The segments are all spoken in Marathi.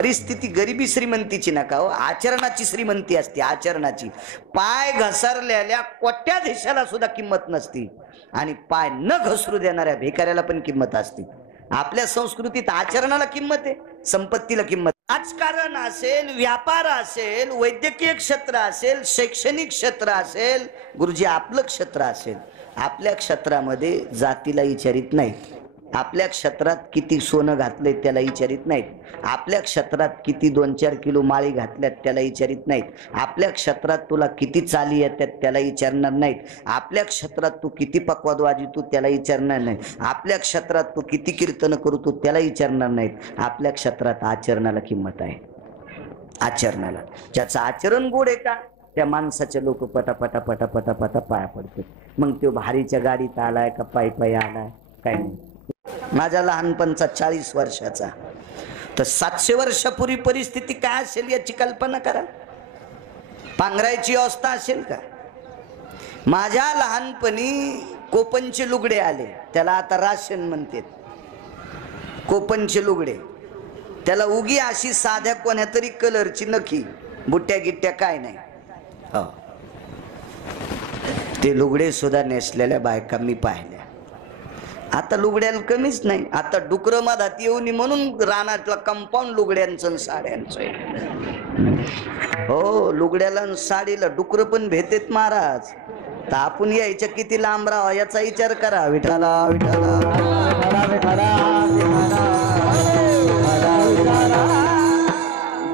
परिस्थिती गरिबी श्रीमंतीची नका हो, आचरणाची श्रीमंती असते, आचरणाची. पाय घसरलेल्या कोट्याधीशाला सुद्धा किंमत नसती आणि पाय न घसरू देणाऱ्या भिकाऱ्याला पण किंमत असते. आपल्या संस्कृतीत आचरणाला किंमत आहे, संपत्तीला किंमत. राजकारण असेल, व्यापार असेल, वैद्यकीय क्षेत्र असेल, शैक्षणिक क्षेत्र असेल, गुरुजी आपलं क्षेत्र असेल, आपल्या क्षेत्रामध्ये जातीला विचारित नाही. आपल्या क्षेत्रात किती सोनं घातलंय त्याला विचारित नाहीत. आपल्या क्षेत्रात किती 2-4 किलो माळी घातल्यात त्याला विचारित नाहीत. आपल्या क्षेत्रात तुला किती चाली येतात त्याला विचारणार नाहीत. आपल्या क्षेत्रात तू किती पक्वाद वाजवतो त्याला विचारणार नाही. आपल्या क्षेत्रात तू किती कीर्तन करतो त्याला विचारणार नाहीत. आपल्या क्षेत्रात आचरणाला किंमत आहे. आचरणाला, ज्याचं आचरण गोड आहे का त्या माणसाचे लोक पटापटा पटापटा पटा पाया पडते. मग तो भारीच्या गाडीत आलाय का पायी पायी आलाय काय नाही. माझ्या लहानपणचा 40 वर्षाचा तर 700 वर्षापूर्वी परिस्थिती काय असेल याची कल्पना करा. पांघरायची अवस्था असेल का. माझ्या लहानपणी कोपनचे लुगडे आले, त्याला आता राशन म्हणतात. कोपनचे लुगडे, त्याला उगी अशी साध्या कोण्या तरी कलरची नखी, बुट्ट्या गिट्ट्या काय नाही. हो, ते लुगडे सुद्धा नेसलेल्या बायका मी पाहिल्या. आता लुगड्याला कमीच नाही. आता डुकर मधात येऊन म्हणून रानातला कंपाऊंड लुगड्यांचं साड्यांचं. हो, लुगड्याला साडीला डुकर पण भेटेत महाराज. तर आपण यायच्या किती लांब राहावं याचा विचार करा. विठाला विठाला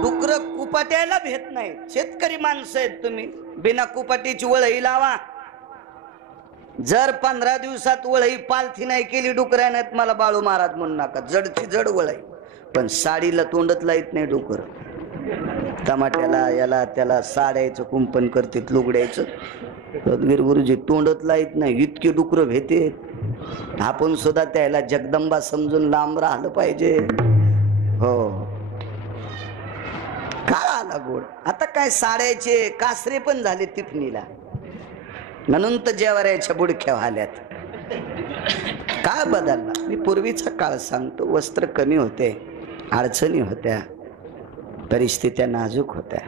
डुकर कुपाट्याला भेट नाही. शेतकरी माणसं आहेत तुम्ही, बिना कुपाटीची वळही लावा. जर 15 दिवसात वळही पालथी नाही केली डुकराण्यात मला बाळू महाराज म्हणू नका. जडची जड वळही, पण साडीला तोंडत लाईत नाही डुकर. टमाट्याला याला त्याला साड्याचं कुंपण करतात, लुगड्याचं. गुरुजी तोंडत लाईत नाही, इतके डुकर भेटे. आपण सुद्धा त्याला जगदंबा समजून लांब राहिलं पाहिजे. हो, काय आला गोड. आता काय साड्याचे कासरे पण झाले टिफनीला, म्हणून तर जेवाऱ्याच्या बुडक्या व्हाल्यात. काय बदलला. मी पूर्वीचा काळ सांगतो. वस्त्र कमी होते, अडचणी होत्या, परिस्थित्या नाजूक होत्या.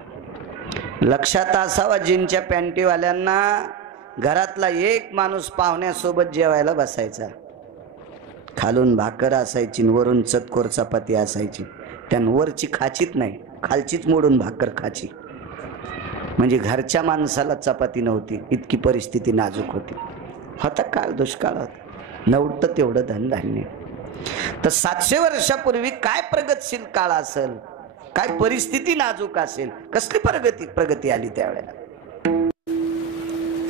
लक्षात असावा, जीनच्या पॅन्टीवाल्यांना घरातला एक माणूस पाहुण्यासोबत जेवायला बसायचा. खालून भाकर असायची, वरून चतकोर चपाती असायची. त्यांवरची खाचीत नाही, खालचीच मोडून भाकर खाची. म्हणजे घरच्या माणसाला चपाती नव्हती, इतकी परिस्थिती नाजूक होती. होता काळ, दुष्काळ होता, नव्हतं तेवढं धनधान्य. तर 700 वर्षापूर्वी काय प्रगतशील काळ असेल, काय परिस्थिती नाजूक असेल, कसली प्रगती आली त्यावेळेला.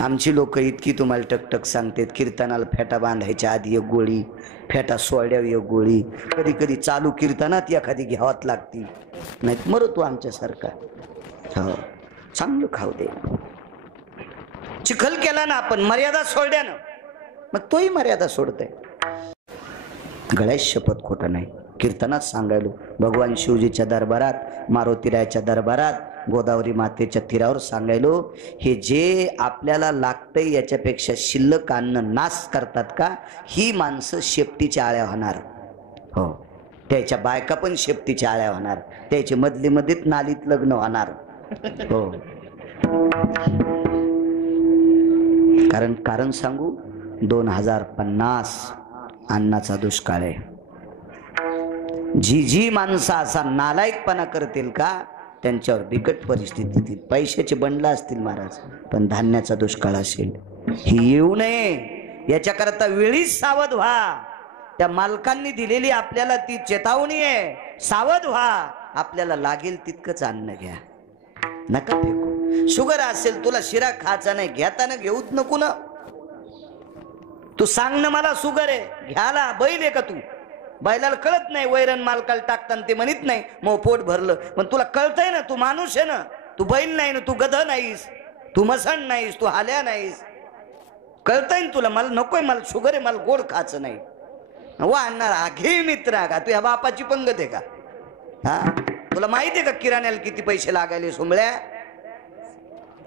आमची लोक इतकी तुम्हाला टकटक सांगतात. कीर्तनाला फेटा बांधायच्या आधी एक गोळी, फेटा सोडल्यावर एक गोळी, कधी कधी चालू कीर्तनात एखादी घ्यावाच लागती, नाही मरतो आमच्यासारखा. हो, चांगलं खाऊ दे. चिखल केला ना आपण मर्यादा सोडल्यानं, मग तोही मर्यादा सोडतोय. गळ्यात शपथ खोटं नाही. कीर्तनात सांगायलो, भगवान शिवजीच्या दरबारात, मारुतीरायाच्या दरबारात, गोदावरी मातेच्या तीरावर सांगायलो, हे जे आपल्याला लागतंय याच्यापेक्षा शिल्लक अन्न नाश करतात का, ही माणसं शेपटीच्या आळ्या होणार. हो, त्याच्या बायका पण शेपटीच्या आळ्या होणार, त्याचे मधली मध्येच नालीत लग्न होणार. हो, कारण सांगू, 2050 अन्नाचा दुष्काळ आहे. जी माणसं असा नालायकपणा करतील का त्यांच्यावर बिकट परिस्थिती. पैशाचे बंडला असतील महाराज, पण धान्याचा दुष्काळ असेल. ही येऊ नये याच्याकरता वेळीच सावध व्हा. त्या मालकांनी दिलेली आपल्याला ती चेतावणी आहे, सावध व्हा. आपल्याला लागेल तितकंच अन्न घ्या, नका फेकू. शुगर असेल, तुला शिरा खायचा नाही, घेताना घेऊच नको ना. तू सांग ना मला शुगर आहे, घ्याला. बैल आहे का तू? बैलाला कळत नाही वैरण मालकाला टाकताना ते म्हणत नाही मग पोट भरलं. पण तुला कळतंय ना, तू माणूस आहे ना, तू बैल नाही ना, तू गध नाहीस, तू मसण नाहीस, तू हाल्या नाहीस. कळतंय ना तुला, मला नकोय, मला शुगर आहे, मला गोड खायचं नाही. वा आणणार आघे मित्रा का तू ह्या बापाची पंगत आहे का? हा, तुला माहिती आहे का किराण्याला किती पैसे लागायले सोंबळ्या?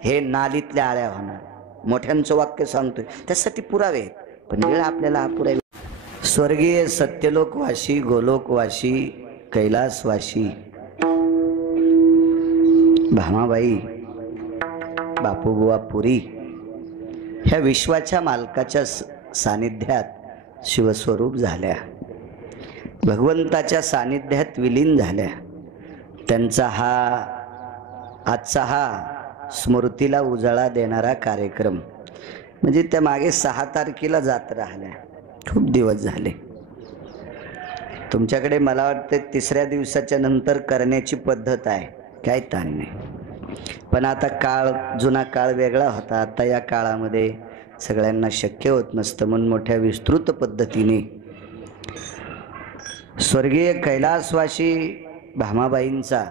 हे नालीतल्या आळ्या होणार. मोठ्यांचं वाक्य सांगतोय, त्यासाठी पुरावे आहेत, पण वेळ आपल्याला अपुरा. स्वर्गीय सत्यलोकवासी, गोलोकवासी, कैलासवासी भामाबाई बापूबुवा पुरी ह्या विश्वाच्या मालकाच्या सानिध्यात शिवस्वरूप झाल्या, भगवंताच्या सानिध्यात विलीन झाल्या. त्यांचा आजचा हा स्मृतीला उजाळा देणारा कार्यक्रम म्हणजे त्या मागे 6 तारखेला जात राहिल्या. खूप दिवस झाले. तुमच्याकडे मला वाटतं 3ऱ्या दिवसाच्या नंतर करण्याची पद्धत आहे, काय ताण नाही. पण आता जुना काळ वेगळा होता. आता या काळामध्ये सगळ्यांना शक्य होत नसतं, म्हणून मोठ्या विस्तृत पद्धतीने स्वर्गीय कैलासवासी भामाबाईंचा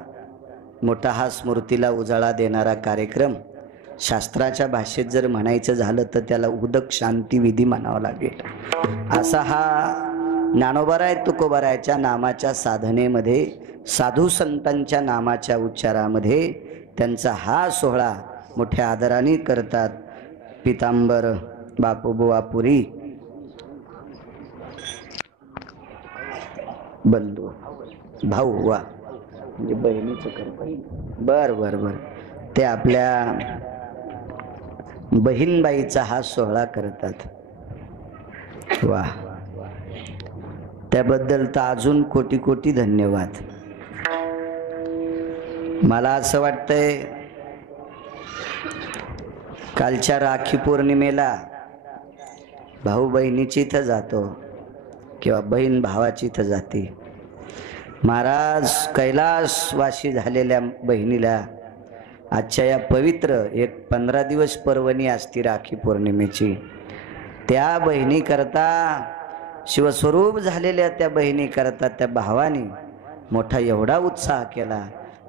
मोठा हा स्मृतीला उजाळा देणारा कार्यक्रम, शास्त्राच्या भाषेत जर म्हणायचं झालं तर त्याला उदक शांती विधी म्हणावं लागेल. असा हा ज्ञानोबाराय तुकोबारायच्या नामाच्या साधनेमध्ये, साधू संतांच्या नामाच्या उच्चारामध्ये त्यांचा हा सोहळा मोठ्या आदराने करतात पितांबर बापूबुवा पुरी बंधू भाऊ. वा म्हणजे बहिणीचं कर. बर बर बर. ते आपल्या बहीणबाईचा हा सोहळा करतात. वा, त्याबद्दल तर अजून कोटी कोटी धन्यवाद. मला असं वाटतंय कालच्या राखी पौर्णिमेला भाऊ बहिणीची इथं जातो किंवा बहीण भावाची इथं जाते. महाराज कैलासवासी झालेल्या बहिणीला आजच्या या पवित्र एक 15 दिवस पर्वणी असती राखी पौर्णिमेची, त्या बहिणी करता, शिवस्वरूप झालेल्या त्या बहिणी करता त्या भावाने मोठा एवढा उत्साह केला.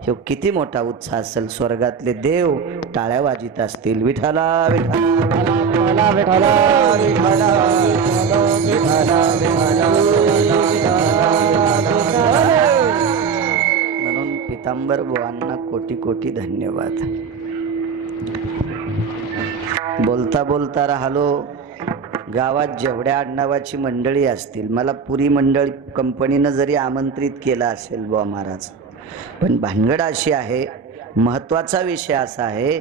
हे किती मोठा उत्साह असेल. स्वर्गातले देव टाळ्या वाजित असतील. विठ्ठला विठ्ठला विठ्ठला विठ्ठला म्हणून पितांबर बुवांना कोटी कोटी धन्यवाद. बोलता बोलता राहिलो. गावात जेवढ्या आडनावाची मंडळी असतील, मला पुरी मंडळी कंपनीनं जरी आमंत्रित केलं असेल बुवा महाराज, पण भानगड अशी आहे, महत्त्वाचा विषय असा आहे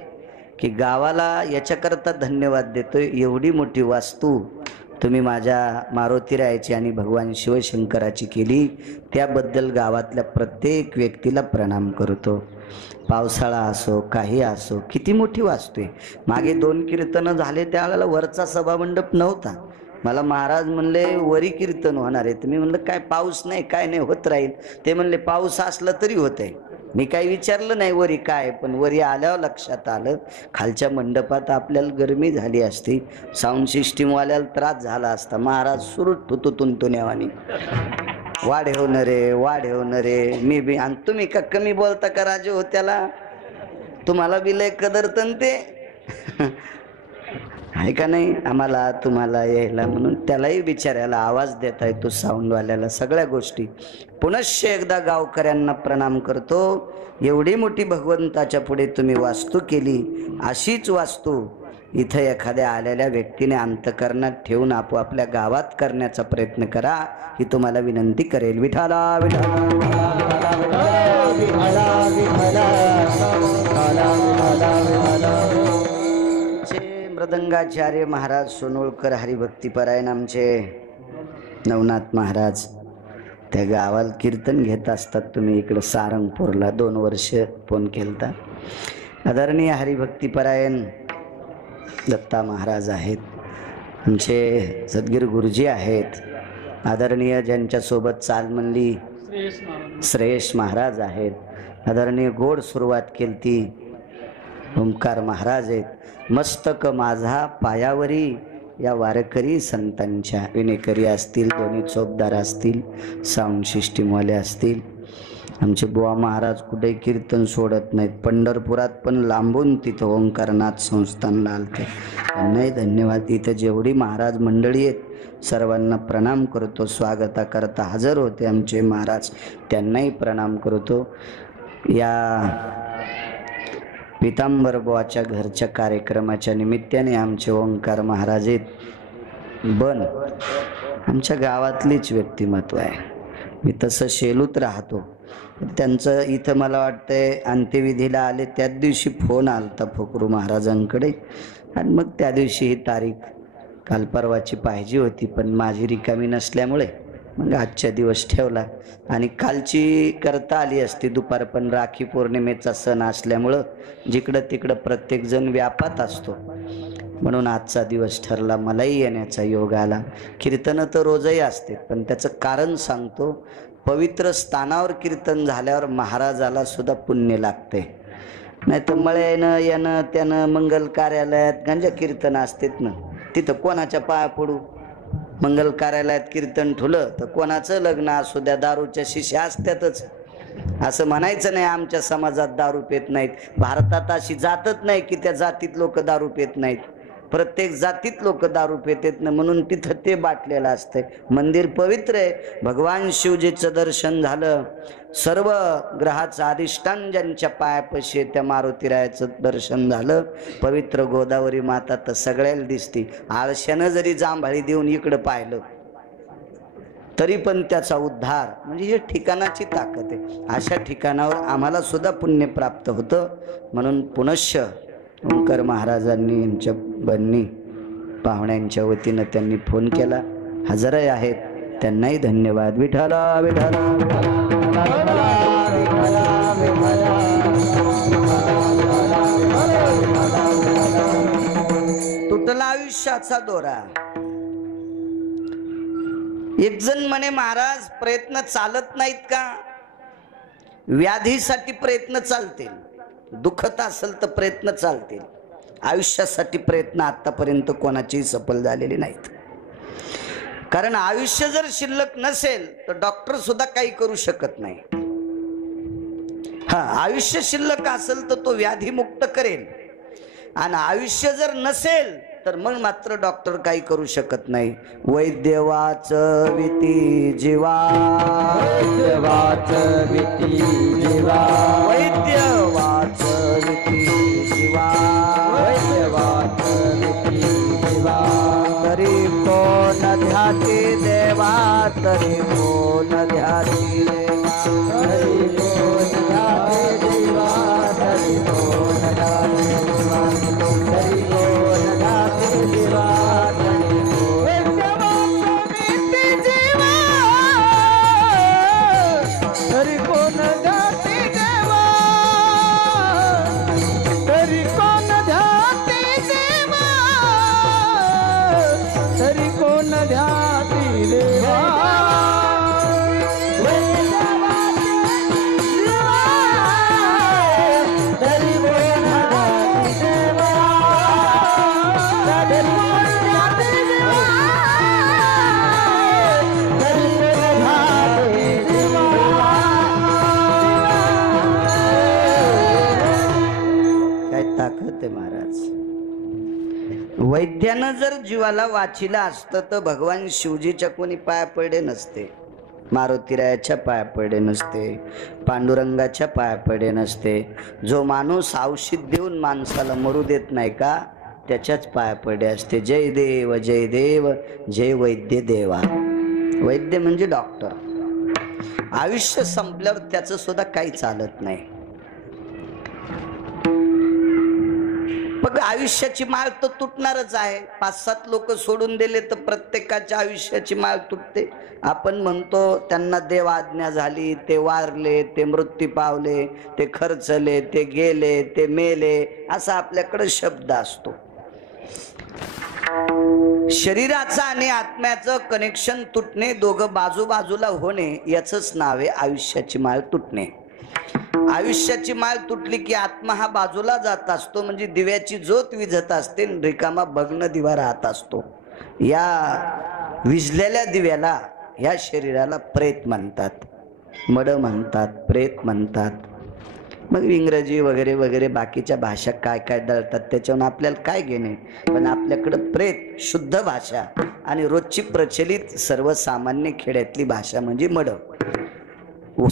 की गावाला याच्याकरता धन्यवाद देतोय. एवढी मोठी वास्तू तुम्ही माझ्या मारुतीरायाची आणि भगवान शिवशंकराची केली, त्याबद्दल गावातल्या प्रत्येक व्यक्तीला प्रणाम करतो. पावसाळा असो काही असो, किती मोठी वास्तू आहे. मागे 2 कीर्तनं झाले, त्यावेळेला वरचा सभामंडप नव्हता. मला महाराज म्हणले वरी कीर्तन होणार आहे. तुम्ही म्हणलं काय पाऊस नाही, काय नाही, होत राहील. ते म्हणले पाऊस असला तरी होतंय. मी काही विचारलं नाही वरी काय, पण वरी आल्यावर लक्षात आलं खालच्या मंडपात आपल्याला गरमी झाली असती, साऊंड सिस्टीमवाल्याला त्रास झाला असता. महाराज सुरूच ठुतून तुण्यावानी वाढेवण रे वाढेवण रे. मी बी आणि तुम्ही का कमी बोलता का राजे हो, त्याला तुम्हाला बी लय कदरतन ते आहे का नाही. आम्हाला तुम्हाला यायला म्हणून त्यालाही बिचाऱ्याला आवाज देता येतो, साऊंडवाल्याला, सगळ्या गोष्टी. पुनश्च एकदा गावकऱ्यांना प्रणाम करतो. एवढी मोठी भगवंताच्या पुढे तुम्ही वास्तू केली, अशीच वास्तू इथं एखाद्या आलेल्या व्यक्तीने अंतकरणात ठेवून आपोआपल्या गावात करण्याचा प्रयत्न करा, ही तुम्हाला विनंती करेल. विठाला मृदंगाचार्य महाराज सोनोळकर हरिभक्तीपरायण आमचे नवनाथ महाराज त्या गावाला कीर्तन घेत असतात. तुम्ही इकडं सारंगपूरला 2 वर्ष फोन केलता. आदरणीय हरिभक्तीपरायण दत्ता महाराज आहेत, आमचे सद्गुरू गुरुजी आहेत. आदरणीय ज्यांच्यासोबत चाल म्हणली श्रेयश महाराज आहेत. आदरणीय गोड सुरुवात केली ती ओंकार महाराज आहेत. मस्तक माझा पायावरी या वारकरी संतांच्या, विनेकरी असतील, दोन्ही चौकदार असतील, साऊंड सिस्टीमवाले असतील. आमचे बुवा महाराज कुठे कीर्तन सोडत नाहीत. पंढरपुरात पण लांबून तिथं ओंकारनाथ संस्थानला आलते, त्यांनाही धन्यवाद. इथं जेवढी महाराज मंडळी आहेत सर्वांना प्रणाम करतो. स्वागता करता हजर होते आमचे महाराज, त्यांनाही प्रणाम करतो. या पितांबर बुवाच्या घरच्या कार्यक्रमाच्या निमित्ताने आमचे ओंकार महाराज बन आमच्या गावातलीच व्यक्तिमत्व आहे. मी तसं शेलूत राहतो, त्यांचं इथं मला वाटतंय अंत्यविधीला आले त्याच दिवशी फोन आलता फकरू महाराजांकडे, आणि मग त्या दिवशी ही तारीख काल परवाची पाहिजे होती, पण माझी रिकामी नसल्यामुळे मग आजच्या दिवस ठेवला. आणि कालची करता आली असती दुपार, पण राखी पौर्णिमेचा सण असल्यामुळं जिकडं तिकडं प्रत्येकजण व्यापात असतो, म्हणून आजचा दिवस ठरला. मलाही येण्याचा योग आला. कीर्तनं तर रोजही असते, पण त्याचं कारण सांगतो. पवित्र स्थानावर कीर्तन झाल्यावर महाराजाला सुद्धा पुण्य लागते. नाही तर मळ्यानं यानं त्यानं मंगल कार्यालयात गंजा कीर्तन असतेत ना, तिथं कोणाच्या पाया पडू. मंगल कार्यालयात कीर्तन ठुलं तर कोणाचं लग्न असू द्या, दारूच्या शिश्या असत्यातच. असं म्हणायचं नाही आमच्या समाजात दारू पेत नाहीत. भारतात अशी जातच नाही की त्या जातीत लोक दारू पेत नाहीत. प्रत्येक जातीत लोक दारू पेतेत ना, म्हणून तिथं ते बाटलेलं असतंय. मंदिर पवित्र आहे. भगवान शिवजीचं दर्शन झालं. सर्व ग्रहाचं अधिष्ठान ज्यांच्या पायापाशी त्या मारुतीरायाचं दर्शन झालं. पवित्र गोदावरी माता तर सगळ्याला दिसती. आळशानं जरी जांभळी देऊन इकडं पाहिलं तरी पण त्याचा उद्धार. म्हणजे हे ठिकाणाची ताकद आहे. अशा ठिकाणावर आम्हाला सुद्धा पुण्य प्राप्त होतं. म्हणून पुनश्च ओंकार महाराजांनी यांच्या बन्नी पाहुण्यांच्या वतीनं त्यांनी फोन केला. हजरही आहेत, त्यांनाही धन्यवाद. विठाला विठाला तुटला आयुष्याचा दोरा. एक जण म्हणे, महाराज प्रयत्न चालत नाहीत का? व्याधीसाठी प्रयत्न चालतील, दुखत असेल तर प्रयत्न चालतील. आयुष्यासाठी प्रयत्न आतापर्यंत कोणाचेही सफल झालेले नाहीत. कारण आयुष्य जर शिल्लक नसेल तर डॉक्टर सुद्धा काही करू शकत नाही. आयुष्य शिल्लक असेल तर तो व्याधी मुक्त करेल, आणि आयुष्य जर नसेल तर मग मात्र डॉक्टर काही करू शकत नाही. वैद्य वाचविती जीवा, वैद्य वाचविती जीवा, वैद्य वाचविती जीवा, वैद्य वाचविती जीवा. तरी कोण ध्याती देवा, तरी कोण ध्याती देवा, तरी कोण ध्याती देवा, तरी कोण ध्याती देवा, तरी कोण ध्याती देवा, तरी वैद्य वाचविती जीवा, तरी कोण ध्याती देवा, तरी कोण ध्याती देवा, तरी कोण ध्याती देवा. वैद्यानं जर जीवाला वाचिलं असतं तर भगवान शिवजीच्या कोणी पाया पडले नसते, मारुतीरायाच्या पाया पडले नसते, पांडुरंगाच्या पाया पडले नसते. जो माणूस औषध देऊन माणसाला मरू देत नाही का, त्याच्याच पाया पडले असते. जय देव जय देव, जय वैद्य देवा. वैद्य म्हणजे डॉक्टर. आयुष्य संपल्यावर त्याचं सुद्धा काही चालत नाही. मग आयुष्याची माळ तर तुटणारच आहे. 5-7 लोक सोडून दिले तर प्रत्येकाच्या आयुष्याची माळ तुटते. आपण म्हणतो त्यांना देव आज्ञा झाली, ते वारले, ते मृत्यू पावले, ते खर्चले, ते गेले, ते मेले, असा आपल्याकडे शब्द असतो. शरीराचं आणि आत्म्याचं कनेक्शन तुटणे, दोघं बाजूबाजूला होणे, याचंच नाव आहे आयुष्याची माळ तुटणे. आयुष्याची माळ तुटली की आत्मा हा बाजूला जात असतो. म्हणजे दिव्याची ज्योत विझत असते, रिकामा भग्न दिवा राहत असतो. या विझलेल्या दिव्याला, या शरीराला प्रेत म्हणतात, मड म्हणतात, प्रेत म्हणतात. मग इंग्रजी वगैरे वगैरे बाकीच्या भाषा काय काय दळतात त्याच्यावर आपल्याला काय घेणे. पण आपल्याकडं प्रेत शुद्ध भाषा आणि रोजची प्रचलित सर्वसामान्य खेड्यातली भाषा म्हणजे मड.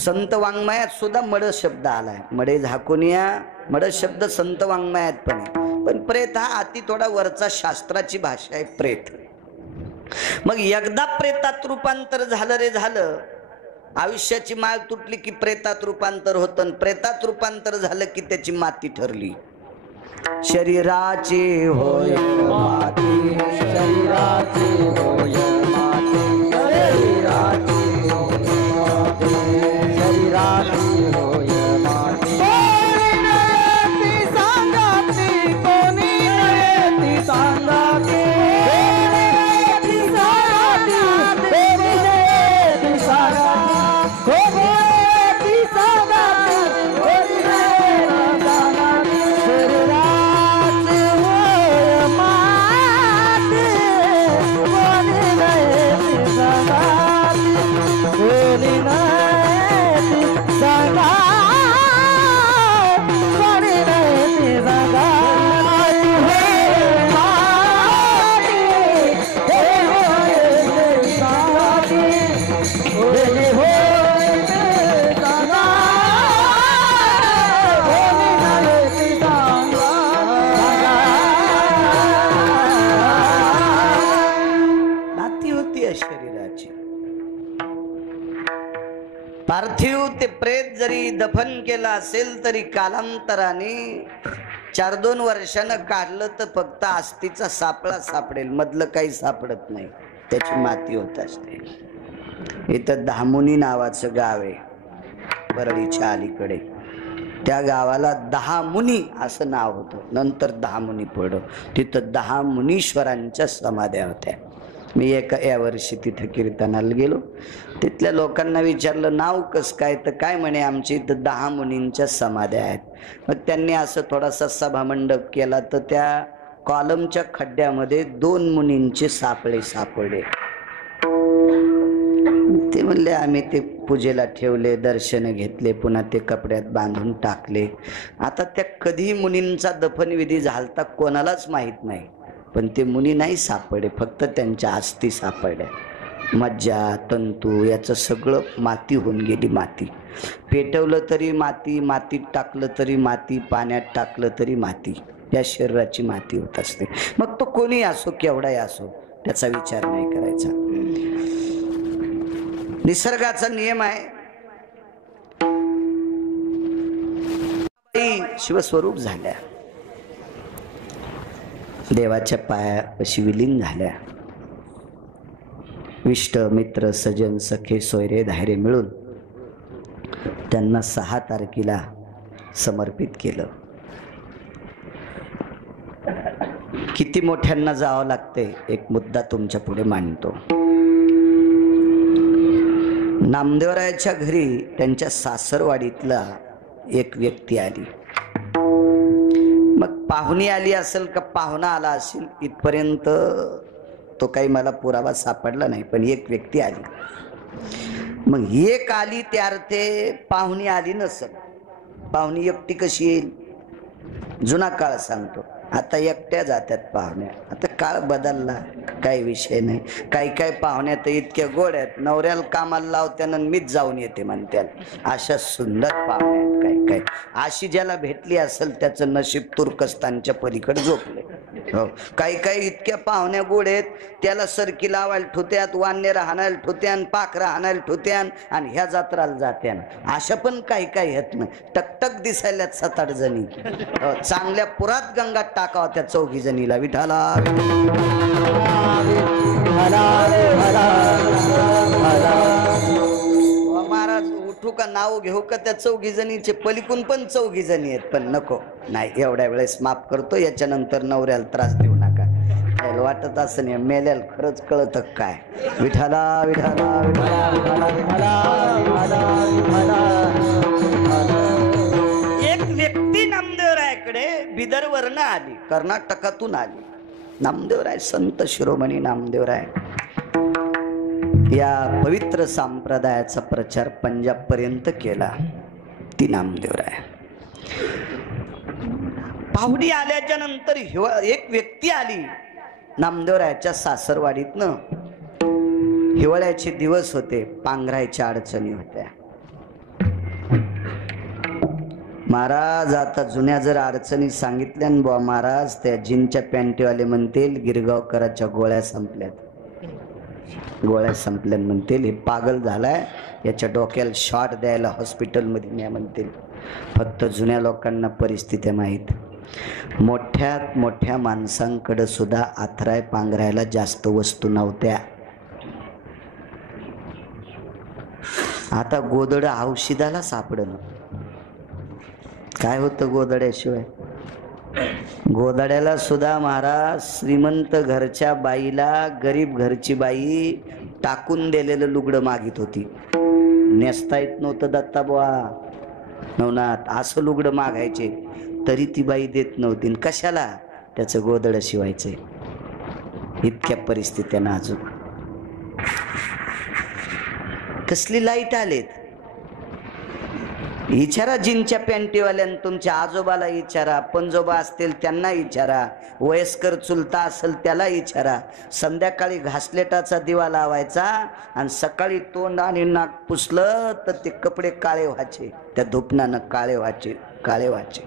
संत वाङ्मयात सुद्धा मड शब्द आलाय. मडे झाकुनिया, मड शब्द संत वाङ्मयात पण प्रेत हा अति थोडा वरचा शास्त्राची भाषा आहे प्रेत. मग एकदा प्रेतात रूपांतर झालं रे झालं आयुष्याची माळ तुटली की प्रेतात रूपांतर होतं आणि प्रेतात रूपांतर झालं की त्याची माती ठरली. शरीराची होय माती, शरीराची होय माती, शरीराची होय माती, शरीराची होय माती. कोणी सांगाती, कोणी ती सांगाती, ती सांगाती, ती पार्थिव ते प्रेत जरी दफन केला असेल तरी कालांतराने 4-2 वर्षानं काढलं तर फक्त अस्थिचा सापळा सापडेल, मधलं काही सापडत नाही, त्याची माती होत असते. इथं धामुनी नावाचं गाव आहे परळीच्या अलीकडे. त्या गावाला 10 मुनी असं नाव होतं, नंतर 10 मुनी पडलं. तिथं 10 मुनीश्वरांच्या समाध्या होत्या. मी या वर्षी तिथं कीर्तनाला गेलो. तिथल्या लोकांना विचारलं नाव कसं काय, तर काय म्हणे आमची इथं 10 मुनींच्या समाध्या आहेत. मग त्यांनी असं थोडासा सभामंडप केला तर त्या कॉलमच्या खड्ड्यामध्ये 2 मुनींचे सापळे सापडले. ते म्हणले आम्ही ते पूजेला ठेवले, दर्शन घेतले, पुन्हा ते कपड्यात बांधून टाकले. आता त्या कधी मुनींचा दफनविधी झालता कोणालाच माहित नाही, पण ते मुनी नाही सापडले, फक्त त्यांच्या अस्थी सापडल्या. मज्जा तंतू याचं सगळं माती होऊन गेली. माती पेटवलं तरी माती, मातीत टाकलं तरी माती, पाण्यात टाकलं तरी माती. या शरीराची माती होत असते. मग तो कोणी असो, केवढाही असो, त्याचा विचार नाही करायचा. निसर्गाचा नियम आहे. शिवस्वरूप झाल्या, देवाच्या पायापाशी विलीन झाल्या. इष्ट मित्र सजन सखे सोयरे धायरे मिळून त्यांना 6 तारखेला समर्पित केलं. किती मोठ्यांना जावं लागते एक मुद्दा तुमच्या पुढे मांडतो. नामदेवरायाच्या घरी त्यांच्या सासरवाडीतला एक व्यक्ती आली. मग पाहुणी आली असेल का पाहुणा आला असेल इथपर्यंत तो काही मला पुरावा सापडला नाही, पण एक व्यक्ती आली. मग एक आली त्या अर्थे पाहुणी आली नसेल. पाहुणी एकटी कशी येईल? जुना काळ सांगतो, आता एकट्या जात्यात पाहुण्या. आता काळ बदलला, काही विषय नाही. काही काही पाहुण्या तर इतक्या गोड आहेत, नवऱ्याला कामाला लावत्यानं मीच जाऊन येते म्हणत्याल. अशा सुंदर पाहुण्या आहेत काही काही. अशी ज्याला भेटली असेल त्याचं नशीब तुर्कस्तानच्या पलीकडे झोपले. हो, काही काही इतक्या पाहुण्या गोड आहेत, त्याला सरकी लावायला ठुत्यात, वान्य राहणायला ठुत्यान, पाख राहणायला ठुत्यान आणि ह्या जत्राला जात्यान. अशा पण काही काही आहेत ना. टकटक दिसायल्यात 7-8 जणी. चांगल्या पुरात गंगात टाकावा त्या 4 जणीला. विठाला महाराज उठू का नाव घेऊ का त्या 4 जणीचे? पलीकून पण 4 जणी आहेत, पण नको नाही, एवढ्या वेळेस माफ करतो. याच्यानंतर नवऱ्याला त्रास देऊ नका. त्याला वाटत असं नाही मेल्याला खरंच कळत काय. विठाला विठाला एक व्यक्ती नामदेवरायाकडे बिदरवरनं आली, कर्नाटकातून आली. नामदेवराय संत शिरोमणी नामदेवराय या पवित्र संप्रदायाचा प्रचार पंजाब पर्यंत केला. ती नामदेवराय पाहुणी आल्याच्या नंतर एक व्यक्ती आली नामदेवरायाच्या सासरवाडीतनं. हिवाळ्याचे दिवस होते, पांघरायच्या अडचणी होत्या. महाराज आता जुन्या जर अडचणी सांगितल्या न बुवा महाराज, त्या जीनच्या पॅन्टीवाले म्हणतील गिरगावकराच्या गोळ्या संपल्यात. गोळ्या संपल्या म्हणतील हे पागल झालाय, याच्या डोक्याला शॉट द्यायला हॉस्पिटलमध्ये न्या म्हणतील. फक्त जुन्या लोकांना परिस्थिती माहीत. मोठ्यात मोठ्या माणसांकडे सुद्धा आथराय पांघरायला जास्त वस्तू नव्हत्या. आता गोदड औषधाला सापडणं. काय होतं गोदड्याशिवाय? गोदड्याला सुद्धा महाराज श्रीमंत घरच्या बाईला गरीब घरची बाई टाकून दिलेलं लुगडं मागित होती. नेसता येत नव्हतं दत्ताबुवा नवनाथ, असं लुगडं मागायचे तरी ती बाई देत नव्हती. कशाला? त्याचं गोदडं शिवायचंय. इतक्या परिस्थित्या नाजूक. कसली लाईट आलेत. विचारा जिनच्या पॅन्टीवाल्यानं, तुमच्या आजोबाला विचारा, पंजोबा असतील त्यांना विचारा, वयस्कर चुलता असेल त्याला विचारा. संध्याकाळी घासलेटाचा दिवा लावायचा आणि सकाळी तोंड आणि नाक पुसलं तर ते कपडे काळे व्हायचे, त्या धुपणानं काळे व्हायचे.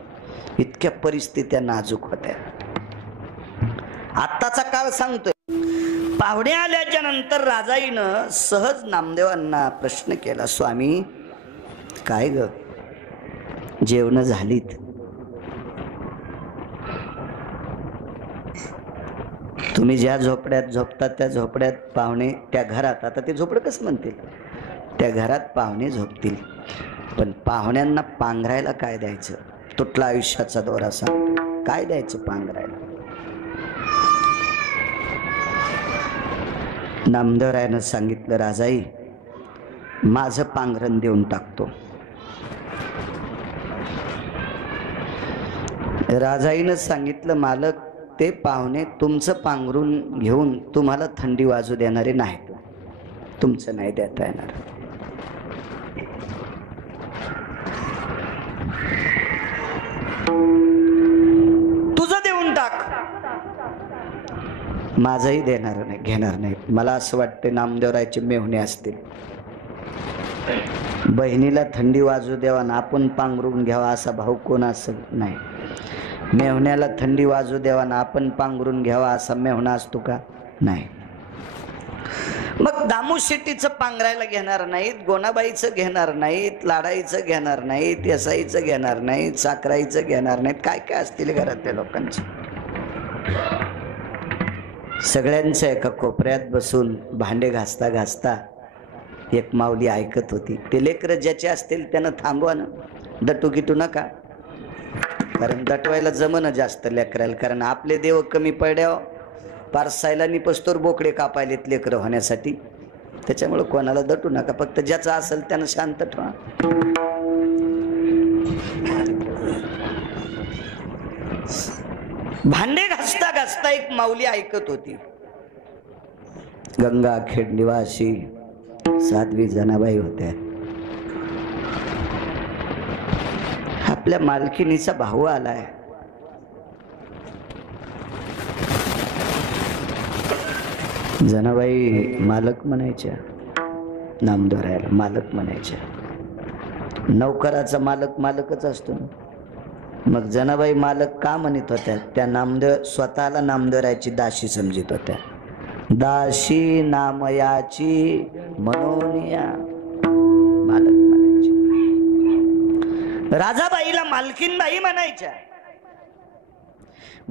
इतक्या परिस्थित्या नाजूक होत्या. आत्ताचा काळ सांगतोय. पाहुणे आल्याच्या नंतर राजाईनं सहज नामदेवांना प्रश्न केला, स्वामी काय ग जेवण झालीत? तुम्ही ज्या झोपड्यात झोपता त्या झोपड्यात पाहुणे, त्या घरात, आता ते झोपडं कसं म्हणतील, त्या घरात पाहुणे झोपतील. पण पाहुण्यांना पांघरायला काय द्यायचं? तुटला आयुष्याचा दोरा सांग, काय द्यायचं पांघरायला? नामदेवरायानं सांगितलं, राजाई माझं पांघरण देऊन टाकतो. राजाईनं सांगितलं, मालक ते पाहुणे तुमचं पांघरून घेऊन तुम्हाला थंडी वाजू देणारे नाहीत, तुमचं नाही देता येणार. तुझं देऊन टाक, माझंही देणार नाही, घेणार नाही. मला असं वाटतं नामदेवरायचे मेहुणे असतील. बहिणीला थंडी वाजू द्यावा ना आपण पांघरून घ्यावा असा भाऊ कोण असं नाही. मेहुण्याला थंडी वाजू द्यावा ना आपण पांघरून घ्यावा असा मेहुणा असतो का? नाही. मग दामू शेट्टीचं पांघरायला घेणार नाहीत, गोनाबाईचं घेणार नाहीत, लाडाईचं घेणार नाहीत, यसाईचं घेणार नाहीत, साखराईचं घेणार नाहीत. काय काय असतील घरातल्या लोकांचं. सगळ्यांचं एका कोपऱ्यात बसून भांडे घासता घासता एक माऊली ऐकत होती. ते लेकरं ज्याचे असतील त्यानं थांबवा ना, दटू गिटू नका. कारण दटवायला जमणं जास्त लेकरायला. कारण आपले देव कमी पड्याव पारसायला निपस्तोर बोकडे कापायलेत लेकरं होण्यासाठी. त्याच्यामुळे कोणाला दटू नका, फक्त ज्याचं असेल त्यानं शांत ठेवा. भांडे घासता घासता एक माऊली ऐकत होती. गंगाखेड निवासी साध्वी जनाबाई होत्या. आपल्या मालकिनीचा भाऊ आलाय. जनाबाई मालक म्हणायच्या, नामदेवरायाला मालक म्हणायच्या. नौकराचा मालक मालकच असतो. मग जनाबाई मालक का म्हणत होत्या? त्या नामदेव स्वतःला नामदेवरायाची दासी समजित होत्या. दासी नामयाची मनोनिया मालक म्हणायची. राजाबाईला मालकीनबाई म्हणायच्या,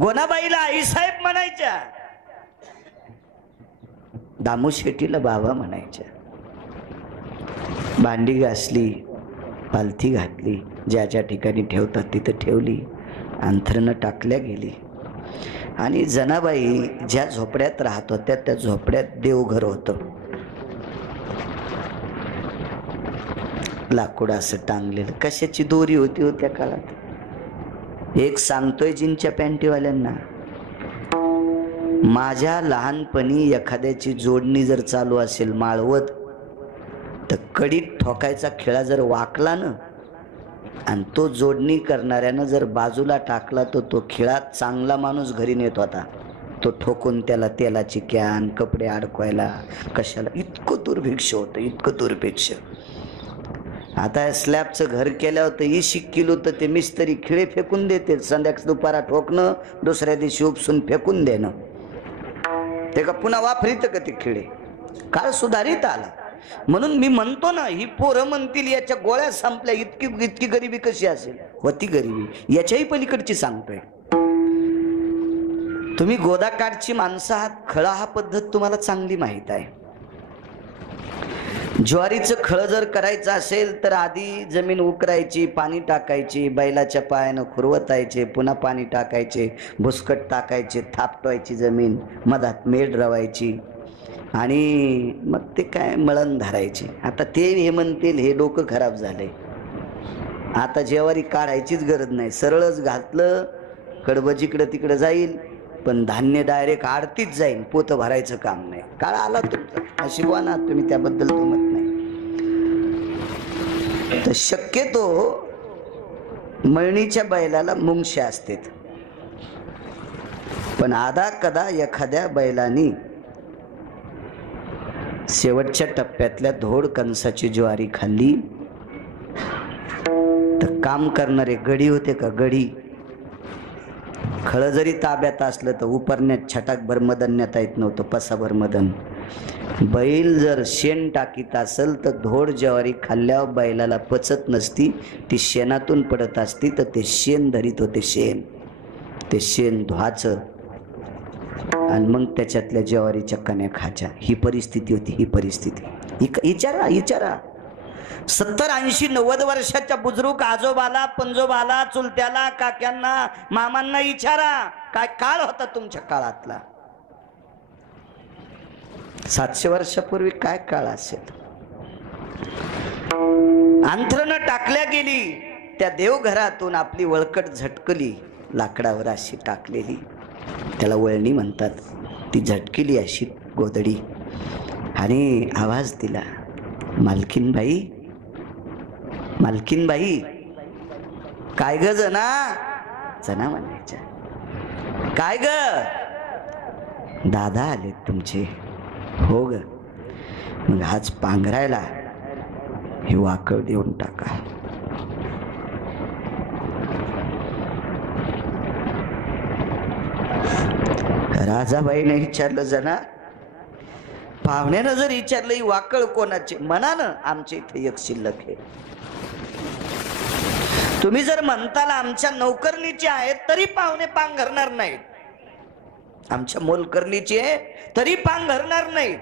गोनाबाईला आईसाहेब म्हणायच्या, दामू शेट्टीला बाबा म्हणायच्या. भांडी घासली, पालथी घातली, ज्या ज्या ठिकाणी ठेवतात तिथं ठेवली, अंथरणं टाकल्या गेली. आणि जनाबाई ज्या झोपड्यात राहत होत्या त्या झोपड्यात देवघर होतं. लाकूड असं टांगलेलं. कशाची दोरी होती हो त्या काळात? एक सांगतोय जिनच्या पॅन्टीवाल्यांना, माझ्या लहानपणी एखाद्याची जोडणी जर चालू असेल माळवत, तर कडीत ठोकायचा खिळा जर वाकला ना आणि तो जोडणी करणाऱ्यानं जर बाजूला टाकला तर तो खिळा चांगला माणूस घरी नेत होता. तो ठोकून त्याला तेलाची कॅन, कपडे अडकवायला कशाला. इतकं दुर्भिक्ष होतं, इतकं दुर्भिक्ष. आता स्लॅबचं घर केल्यावर तर 20 किलो तर ते मिस्त्री खिळे फेकून देते. संध्याकाळ दुपारा ठोकणं, दुसऱ्या दिवशी उपसून फेकून देणं. ते का पुन्हा वापरीत का ते खिळे? काळ सुधारित आला. म्हणून मी म्हणतो ना, ही पोरं म्हणतील याच्या गोळ्या संपल्या, इतकी इतकी गरिबी कशी असेल, होती गरिबी. याच्याही पलीकडची सांगतोय. तुम्ही गोदाकाठची माणसं आहात, खळा हा पद्धत तुम्हाला चांगली माहित आहे. ज्वारीचं खळ जर करायचं असेल तर आधी जमीन उकरायची, पाणी टाकायची, बैलाच्या पायानं खुरवतायचे, पुन्हा पाणी टाकायचे, भुसकट टाकायचे, थापटवायची जमीन, मधात मेढ रवायची आणि मग ते काय मळण धरायचे. आता ते हे म्हणतील हे डोकं खराब झालंय, आता ज्वारी काढायचीच गरज नाही, सरळच घातलं कडबं जिकडं तिकडं जाईल, पण धान्य डायरेक्ट आडतीच जाईल, पोतं भरायचं काम नाही. काळ आला तुमचा, नशिबवान आहात तुम्ही, त्याबद्दल तुमत नाही. तर शक्यतो मळणीच्या बैलाला मुंगशे असतात, पण आधा कदा एखाद्या बैलानी शेवटच्या टप्प्यातल्या धोड कणसाची ज्वारी खाल्ली तर काम करणारे गडी होते का, गडी. खळ जरी ताब्यात असलं तर उपरण्यात छटाकभर मदन नेता येत नव्हतं, पसाभर मदन. बैल जर शेण टाकीत असेल तर धोड ज्वारी खाल्ल्यावर बैलाला पचत नसती, ती शेणातून पडत असती, तर ते शेण धरीत होते, शेण. ते शेण धुवाचं आणि मग त्याच्यातल्या ज्वारीच्या कण्या खायच्या. ही परिस्थिती होती, ही परिस्थिती. विचारा विचारा, 70, 80, 90 वर्षाच्या बुजुर्ग आजोबाला, पंजोबाला, चुलत्याला, काक्यांना, मामांना विचारा, काय काळ होता तुमच्या काळातला. 700 वर्षापूर्वी काय काळ असेल. अंथरणं टाकल्या गेली, त्या देवघरातून आपली वळकट झटकली, लाकडावर अशी टाकलेली, त्याला वळणी म्हणतात. ती झटकेली अशी गोदडी आणि आवाज दिला, मालकीनबाई, मालकीनबाई. काय ग जना, जना म्हणायच्या. काय ग, दादा आले तुमचे. हो ग. मग आज पांघरायला हे वाकळ देऊन टाका. राजाबाईने विचारलं, जना पाहुण्यानं जर विचारलं ही वाकळ कोणाचे, मनानं आमच्या इथे एक शिल्लक आहे. तुम्ही जर म्हणताल आमच्या नौकरलीची आहे तरी पाहुणे पांघरणार नाहीत, आमच्या मोलकरलीची आहे तरी पांघरणार नाहीत,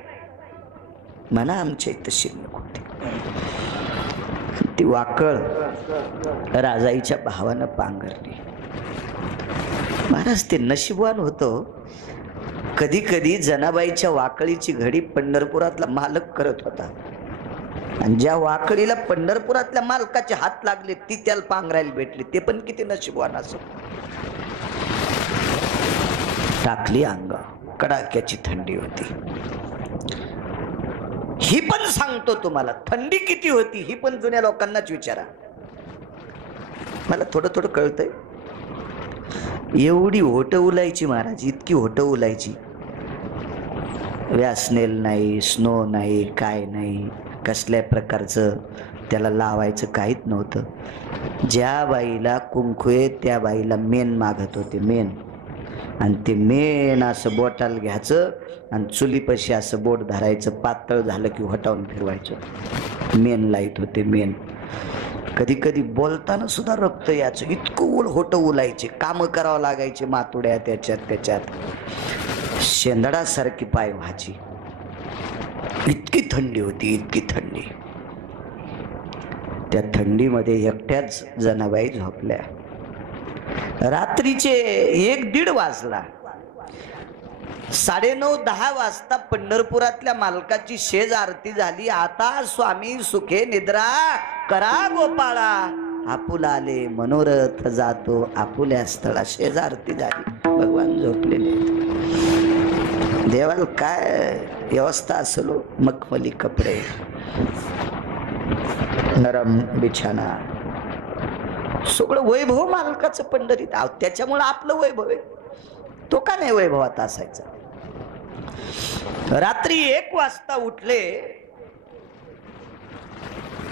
म्हणा आमच्या इथे शिल्लक होती. ती वाकळ राजाईच्या भावानं पांघरली. महाराज ते नशीबवान होतो. कधी कधी जनाबाईच्या वाकळीची घडी पंढरपुरातला मालक करत होता, आणि ज्या वाकळीला पंढरपुरातल्या मालकाचे हात लागले ती त्याला पांघरायला भेटली, ते पण किती नशीबवान असो. टाकली अंगा, कडाक्याची थंडी होती. ही पण सांगतो तुम्हाला, थंडी किती होती ही पण जुन्या लोकांनाच विचारा. मला थोडं थोडं कळतंय. एवढी होट उलायची महाराज, इतकी होट उलायची. व्यासनेल नाही, स्नो नाही, काय नाही, कसल्या प्रकारचं त्याला लावायचं काहीच नव्हतं. ज्या बाईला कुंकू आहे त्या बाईला मेन मागत होते, मेन. आणि ते मेन असं बोटाला घ्यायचं आणि चुलीपाशी असं बोट धरायचं, पातळ झालं की हटावून फिरवायचं. मेन लाईत होते, मेन. कधी कधी बोलताना सुद्धा रक्त याचं, इतकं होट उलायचे, कामं करावं लागायचे, मातुड्या त्याच्यात शेंदडासारखी पाय व्हायची. इतकी थंडी होती, इतकी थंडी. त्या थंडीमध्ये एकट्याच जनाबाई झोपल्या. रात्रीचे 1-1:30 वाजला. 9:30-10 वाजता पंढरपुरातल्या मालकाची शेज आरती झाली. आता स्वामी सुखे निद्रा करा गोपाळा, आपुला आले मनोरथ जातो आपुल्या स्थळा. शेज आरती झाली, भगवान झोपलेले. देवाला काय व्यवस्था असलो, मखमली कपडे, नरम बिछाना, सगळं वैभव मालकाचं पंढरीत. त्याच्यामुळे आपलं वैभव आहे, तो का नाही वैभवात असायचा. रात्री 1 वाजता उठले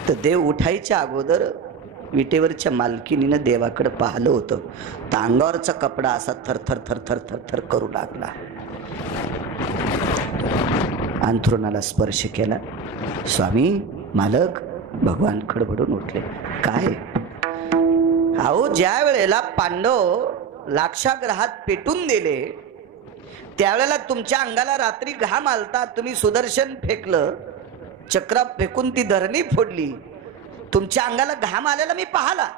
तर देव उठायच्या अगोदर विटेवरच्या मालकीनीनं देवाकडे पाहिलं होतं. तर अंगावरचा कपडा असा थरथर थरथर थरथर करू लागला. अंथरुणाला स्पर्श केला. स्वामी, मालक. भगवान खडबडून उठले. काय? अहो, ज्या वेळेला पांडव लाक्षाग्रहात पेटून दिले त्यावेळेला तुमच्या अंगाला रात्री घाम आलता, तुम्ही सुदर्शन फेकलं, चक्र फेकून ती धरणी फोडली, तुमच्या अंगाला घाम आलेला मी पाहिला.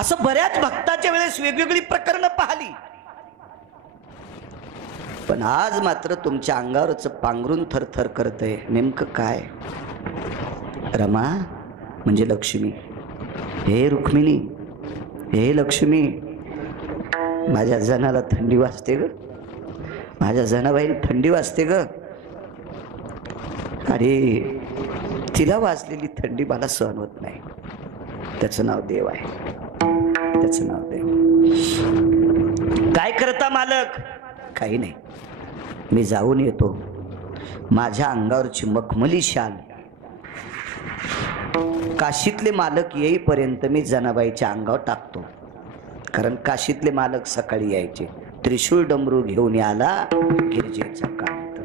असं बऱ्याच भक्ताच्या वेळेस वेगवेगळी प्रकरणं पाहिली, पण आज मात्र तुमच्या अंगावरच पांघरून थरथर करतंय. नेमकं काय? रमा म्हणजे लक्ष्मी. हे रुक्मिणी, हे लक्ष्मी, माझ्या जनाला थंडी वाजते ग, माझ्या जनाबाईला थंडी वाजते ग. अरे, तिला वाजलेली थंडी मला सहन होत नाही. त्याचं नाव देव आहे, त्याचं नाव देव. काय करता मालक? काही नाही, मी जाऊन येतो. माझ्या अंगावरची मखमली शाल काशीतले मालक येईपर्यंत मी जनाबाईच्या अंगावर टाकतो, कारण काशीतले मालक सकाळी यायचे. त्रिशूळ डमरू घेऊन याला गिरजेचा कांत,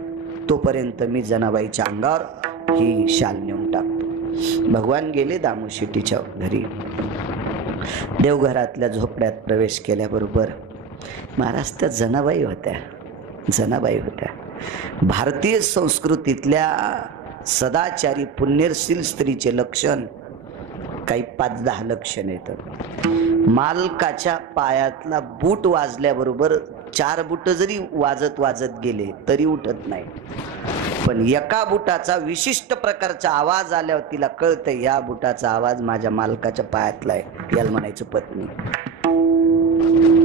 तोपर्यंत मी जनाबाईच्या अंगावर ही शाल नेऊन टाकतो. भगवान गेले दामोशीटीच्या घरी. देवघरातल्या झोपड्यात प्रवेश केल्याबरोबर महाराज त्या जनाबाई होत्या. जनाबाई होत्या. भारतीय संस्कृतीतल्या सदाचारी पुण्यशील स्त्रीचे लक्षण काही 5-10 लक्षण येतात. मालकाच्या पायातला बूट वाजल्याबरोबर 4 बूट जरी वाजत वाजत गेले तरी उठत नाही, पण एका बुटाचा विशिष्ट प्रकारचा आवाज आल्यावर तिला कळतं या बुटाचा आवाज माझ्या मालकाच्या पायातला आहे, याला म्हणायचं पत्नी.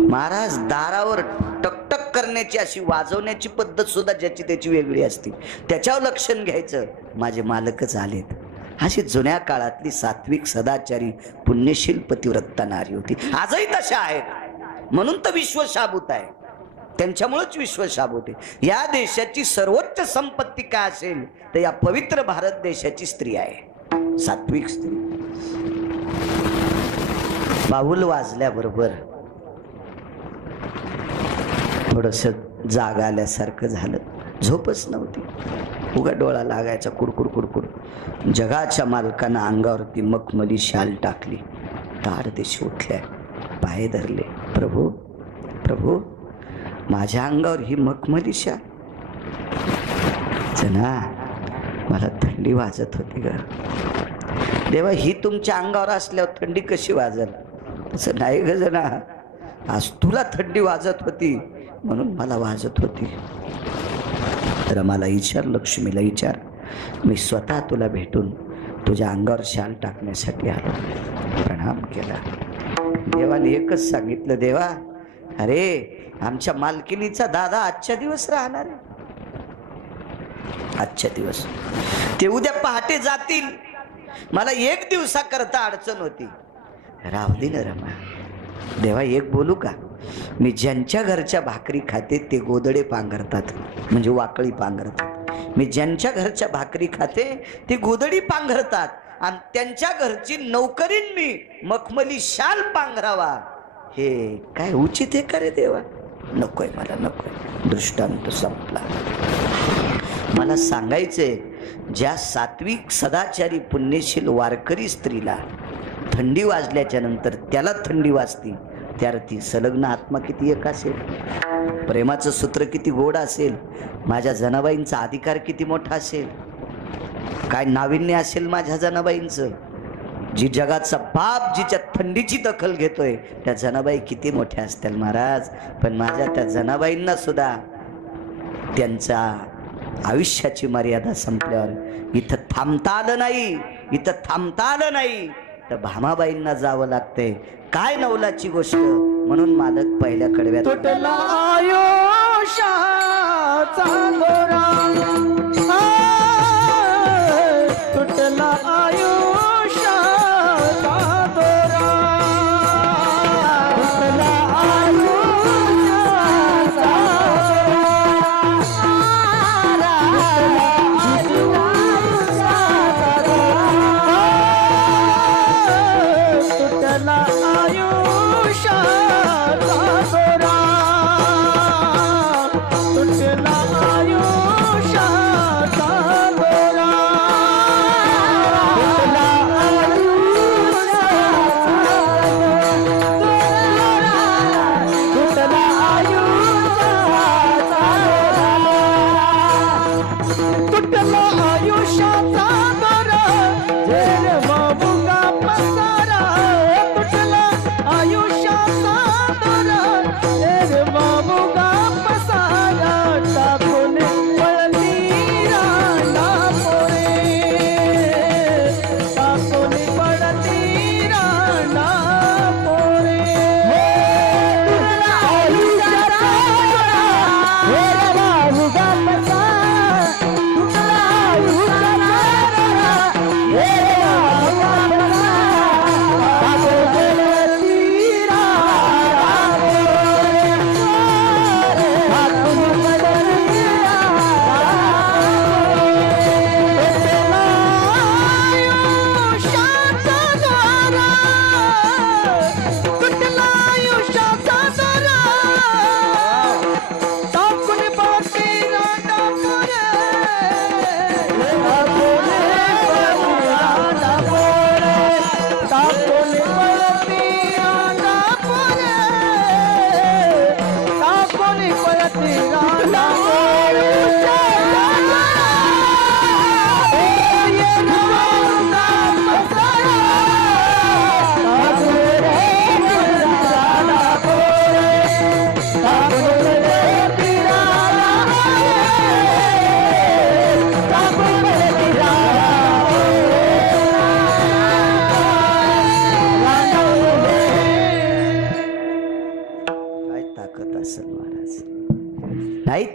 महाराज दारावर टकटक करण्याची अशी वाजवण्याची पद्धत सुद्धा ज्याची त्याची वेगळी असते, त्याच्यावर लक्षण घ्यायचं माझे मालकच आलेत. अशी जुन्या काळातली सात्विक सदाचारी पुण्यशील पतिव्रता नारी होती. आजही तशा आहेत, म्हणून तर विश्व शाबूत आहे, त्यांच्यामुळेच विश्व शाबूत आहे. या देशाची सर्वोच्च संपत्ती काय असेल तर या पवित्र भारत देशाची स्त्री आहे, सात्विक स्त्री. बाहुल वाजल्याबरोबर थोडस जाग आल्यासारखं झालं. झोपच नव्हती, उगा डोळा लागायचा कुडकुड कुडकुड. जगाच्या मालकानं अंगावरती मखमली शाल टाकली. ताड दिशी उठल्या, पाय धरले. प्रभू, प्रभू, माझ्या अंगावर ही मखमली शाल? जना, मला थंडी वाजत होती ग. देवा, ही तुमच्या अंगावर असल्यावर थंडी कशी वाजल? तसं नाही ग जना, आज तुला थंडी वाजत होती म्हणून मला वाजत होती. तर मला विचार, लक्ष्मीला विचार, मी स्वतः तुला भेटून तुझ्या अंगावर शाल टाकण्यासाठी आलो. प्रणाम केला. देवाने एकच सांगितलं, देवा, अरे आमच्या मालकिनीचा दादा आजच्या दिवस राहणार आहे, आजच्या दिवस. ते उद्या पहाटे जातील, मला 1 दिवसाकरता अडचण होती. राहू दे ना रमा. देवा, एक बोलू का? मी ज्यांच्या घरच्या भाकरी खाते ते गोदडे पांघरतात, म्हणजे वाकळी पांघरतात. मी ज्यांच्या घरच्या भाकरी खाते ते गोदडी पांघरतात, आणि त्यांच्या घरची नौकरीन मी मखमली शाल पांघरावा, हे काय उचित आहे का रे देवा? नकोय मला, नकोय. दृष्टांत संपला. मला सांगायचंय, ज्या सात्विक सदाचारी पुण्यशील वारकरी स्त्रीला थंडी वाजल्याच्या नंतर त्याला थंडी वाजती, त्यावर ती संलग्न आत्मा किती एक असेल, प्रेमाचं सूत्र किती गोड असेल, माझ्या जनाबाईंचा अधिकार किती मोठा असेल, काय नाविन्य असेल माझ्या जनाबाईंचं. जी जगाचा बाप जिच्या थंडीची दखल घेतोय त्या जनाबाई किती मोठ्या असतील महाराज. पण माझ्या त्या जनाबाईंना सुद्धा त्यांच्या आयुष्याची मर्यादा संपल्यावर इथं थांबता आलं नाही, इथं थांबता आलं नाही तर भामाबाईंना जावं लागतंय. काय नवलाची गोष्ट. म्हणून मालक पहिल्या कडव्यात तुटला आयुष्याचा दोरा, तुटला आयुष्याचा दोरा, तुटला आयुष्याचा तुटला आयुष्याचा दोरा.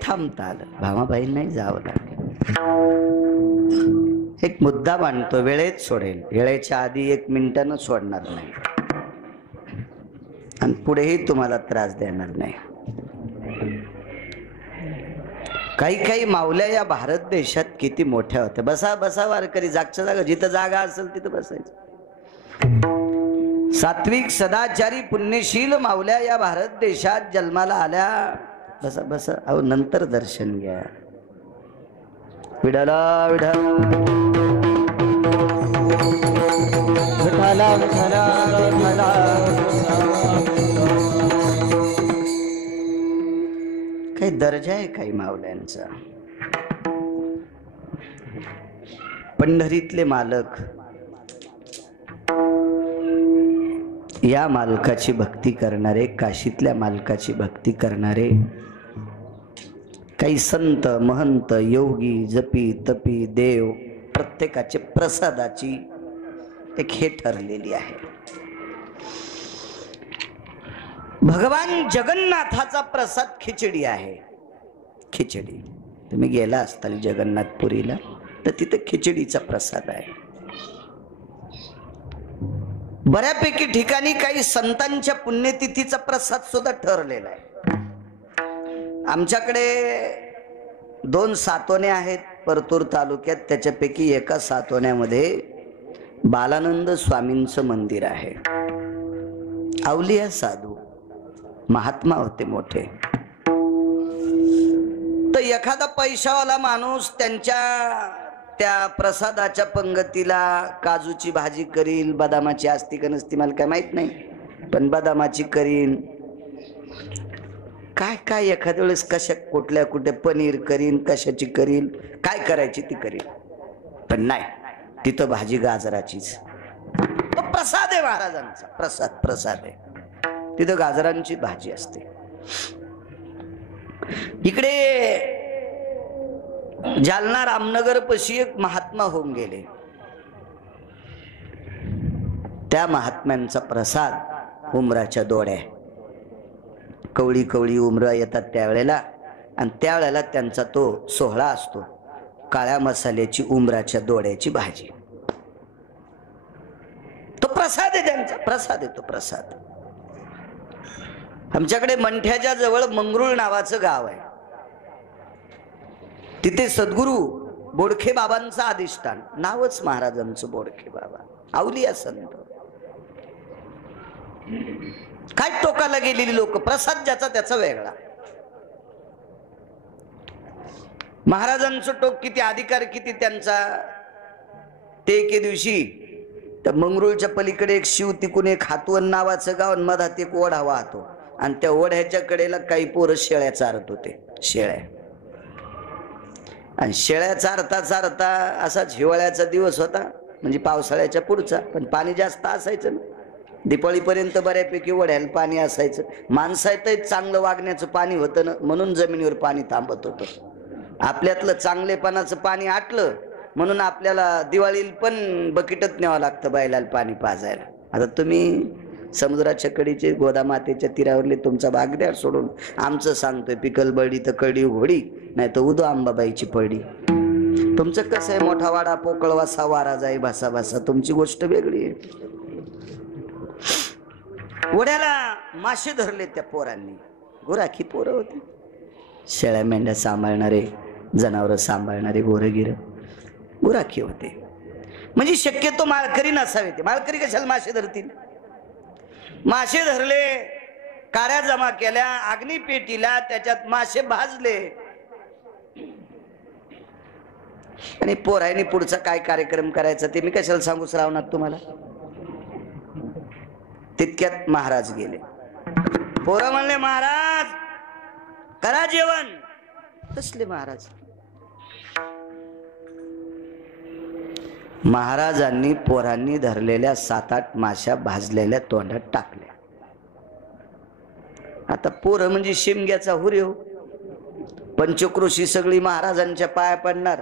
थांबता आलं, भामाबाई नाही जावं लागलं. एक मुद्दा मांडतो, वेळेत सोडेल, वेळेच्या आधी 1 मिनिटानं सोडणार नाही आणि पुढेही तुम्हाला त्रास देणार नाही. काही माऊल्या या भारत देशात किती मोठ्या होत्या. बसा बसा वारकरी, जागच्या जागा, जिथं जागा असेल तिथं बसायचं. सात्विक सदाचारी पुण्यशील माऊल्या या भारत देशात जन्माला आल्या. बसा बसा, अहो नंतर दर्शन घ्या. विठला विठला विठला विठला विठला. काही दर्जा आहे काही माऊल्यांचा. पंढरीतले मालक या मालकाची भक्ती करणारे, काशीतल्या मालकाची भक्ती करणारे काही संत महंत योगी जपी तपी देव, प्रत्येकाचे प्रसादाची एक हे ठरलेली आहे. भगवान जगन्नाथाचा प्रसाद खिचडी आहे. खिचडी तुम्ही गेला असताल जगन्नाथपुरीला तर तिथे खिचडीचा प्रसाद आहे. बऱ्यापैकी ठिकाणी काही संतांच्या पुण्यतिथीचा प्रसाद सुद्धा ठरलेला आहे. आमच्याकडे 2 सातोने आहेत परतूर तालुक्यात. त्याच्यापैकी एका सातोन्यामध्ये बालानंद स्वामींचं मंदिर आहे. अवलिया साधू महात्मा होते मोठे. तर एखादा पैशावाला माणूस त्यांच्या त्या प्रसादाच्या पंगतीला काजूची भाजी करील, बदामाची असती का नसती मला काय माहित नाही, पण बदामाची करीन, काय काय एखाद्या वेळेस कशा कुठल्या कुठे पनीर करीन, कशाची करील, काय करायची ती करील, पण नाही तिथं भाजी गाजराचीच. तो प्रसाद आहे महाराजांचा. प्रसाद आहे. तिथं गाजरांची भाजी असते. इकडे जालना रामनगर पशी एक महात्मा होऊन गेले. त्या महात्म्यांचा प्रसाद उमराच्या दोड्या. कवळी कवळी उमरा येतात त्यावेळेला, आणि त्यावेळेला त्यांचा तो सोहळा असतो. काळ्या मसाल्याची उमराच्या दोड्याची भाजी. तो प्रसाद आहे त्यांचा. प्रसाद आहे तो प्रसाद. आमच्याकडे मंठ्याच्या जवळ मंगरुळ नावाचं गाव आहे. तिथे सद्गुरू बोडखे बाबांचं अधिष्ठान. नावच महाराजांचं बोडखे बाबा. अवलिया संत. काय टोकाला गेलेली लोक. प्रसाद ज्याचा त्याचा वेगळा. महाराजांचं टोक किती, अधिकार किती त्यांचा. ते एके दिवशी त्या मंगरुळच्या पलीकडे एक शिव, तिकून एक हातवन नावाचं गाव, आणि मधात एक ओढा वाहतो, आणि त्या ओढ्याच्या कडेला काही पोरं शेळ्या चारत होते. शेळ्या आणि शेळ्या चारता चारता असाच हिवाळ्याचा दिवस होता, म्हणजे पावसाळ्याच्या पुढचा, पण पाणी जास्त असायचं ना. दिपाळीपर्यंत बऱ्यापैकी ओढ्याला पाणी असायचं. माणसातही चांगलं वागण्याचं पाणी होतं ना, म्हणून जमिनीवर पाणी थांबत होतं. आपल्यातलं चांगलेपणाचं पाणी आटलं म्हणून आपल्याला दिवाळीला पण बकेटच न्यावं लागतं बैलाला पाणी पाजायला. आता तुम्ही समुद्राच्या कडीचे गोदामातेच्या तीरावरले तुमचा बागद्यार सोडून आमचं सांगतोय पिकलबर्डी तर कडी घोडी, नाही तर उदो आंबाबाईची पडी. तुमचं कसं आहे, मोठा वाडा पोकळवासा वारा जाई भासा भासा, तुमची गोष्ट वेगळी आहे. ओढ्याला मासे धरले त्या पोरांनी. गुराखी पोरं होती. शेळ्या मेंढ्या सांभाळणारे, जनावर सांभाळणारे गोरगिर गुराखी होते. म्हणजे शक्यतो माळकरी नसावे. ते माळकरी कशाला मासे धरतील. मासे धरले, काड्या जमा केल्या, अग्नी पेटीला, त्याच्यात मासे भाजले, आणि पोरांनी पुढचा काय कार्यक्रम करायचा ते मी कशाला सांगू श्रावणात तुम्हाला. तितक्यात महाराज गेले. पोरं म्हणले महाराज करा जेवण. कसले महाराज. महाराजांनी पोरांनी धरलेल्या 7-8 माश्या भाजलेल्या तोंडात टाकल्या. आता पोरं म्हणजे शिमग्याचा हुरेव. पंचक्रोशी सगळी महाराजांच्या पाया पडणार.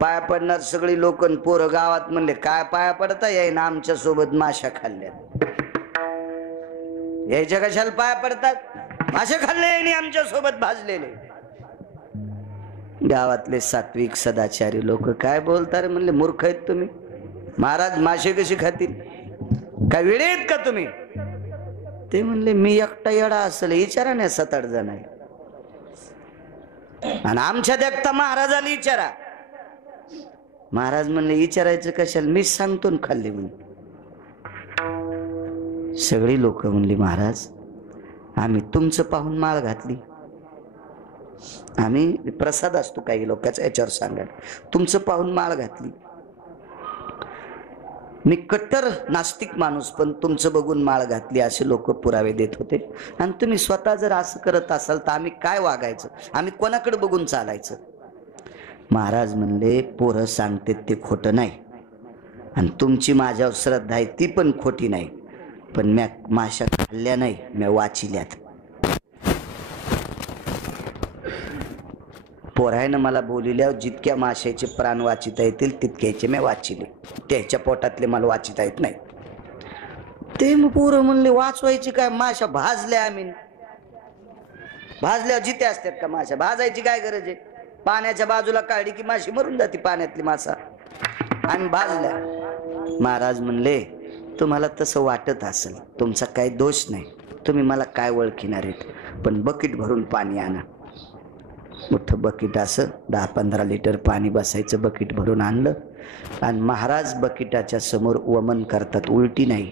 पाया पडणार सगळी लोक. पोरं गावात म्हणले काय पाया पडता याय ना, आमच्या सोबत माश्या खाल्ल्या. यायच्या कशाला पाया पडतात. मासे खाल्ले आणि आमच्या सोबत भाजलेले. गावातले सात्विक सदाचारी लोक काय बोलतात म्हणले, मूर्ख आहेत तुम्ही, महाराज मासे कशी खातील, काय वेळे आहेत का तुम्ही? ते म्हणले मी एकटा येडा असेल विचारा नाही, 7-8 जण आहे आणि आमच्या देखता महाराजाला विचारा. महाराज म्हणले विचारायचं कशाला, मीच सांगतो ना खाल्ली म्हणून. सगळी लोक म्हणली महाराज आम्ही तुमचं पाहून माळ घातली, आम्ही प्रसाद असतो काही लोकांचा याच्यावर सांगायला, तुमचं पाहून माळ घातली. मी कट्टर नास्तिक माणूस पण तुमचं बघून माळ घातली असे लोक पुरावे देत होते. आणि तुम्ही स्वतः जर असं करत असाल तर आम्ही काय वागायचं, आम्ही कोणाकडे बघून चालायचं? महाराज म्हणले पोरं सांगते ते खोटं नाही आणि तुमची माझ्यावर श्रद्धा आहे ती पण खोटी नाही, पण म्या माशा खाल्ल्या नाही, म्या वाचिल्यात. पोरायनं मला बोलिल्यावर जितक्या माशाचे प्राण वाचिता येतील तितक्याचे मी वाचिले, त्याच्या पोटातले मला वाचिता येत नाही. ते मग पोरं म्हणले वाचवायची काय, माशा भाजल्या आम्ही. भाजल्यावर जिते असतात का माशा, भाजायची काय गरज आहे? पाण्याच्या बाजूला काढली की माशी मरून जाते पाण्यातली मासा, आम्ही भाजल्या. महाराज म्हणले तुम्हाला तसं वाटत असेल, तुमचा काही दोष नाही, तुम्ही मला काय ओळखीणार आहेत, पण बकेट भरून पाणी आणा. मोठं बकेट असं 10-15 लिटर पाणी बसायचं, बकेट भरून आणलं आणि महाराज बकेटाच्या समोर वमन करतात, उलटी नाही,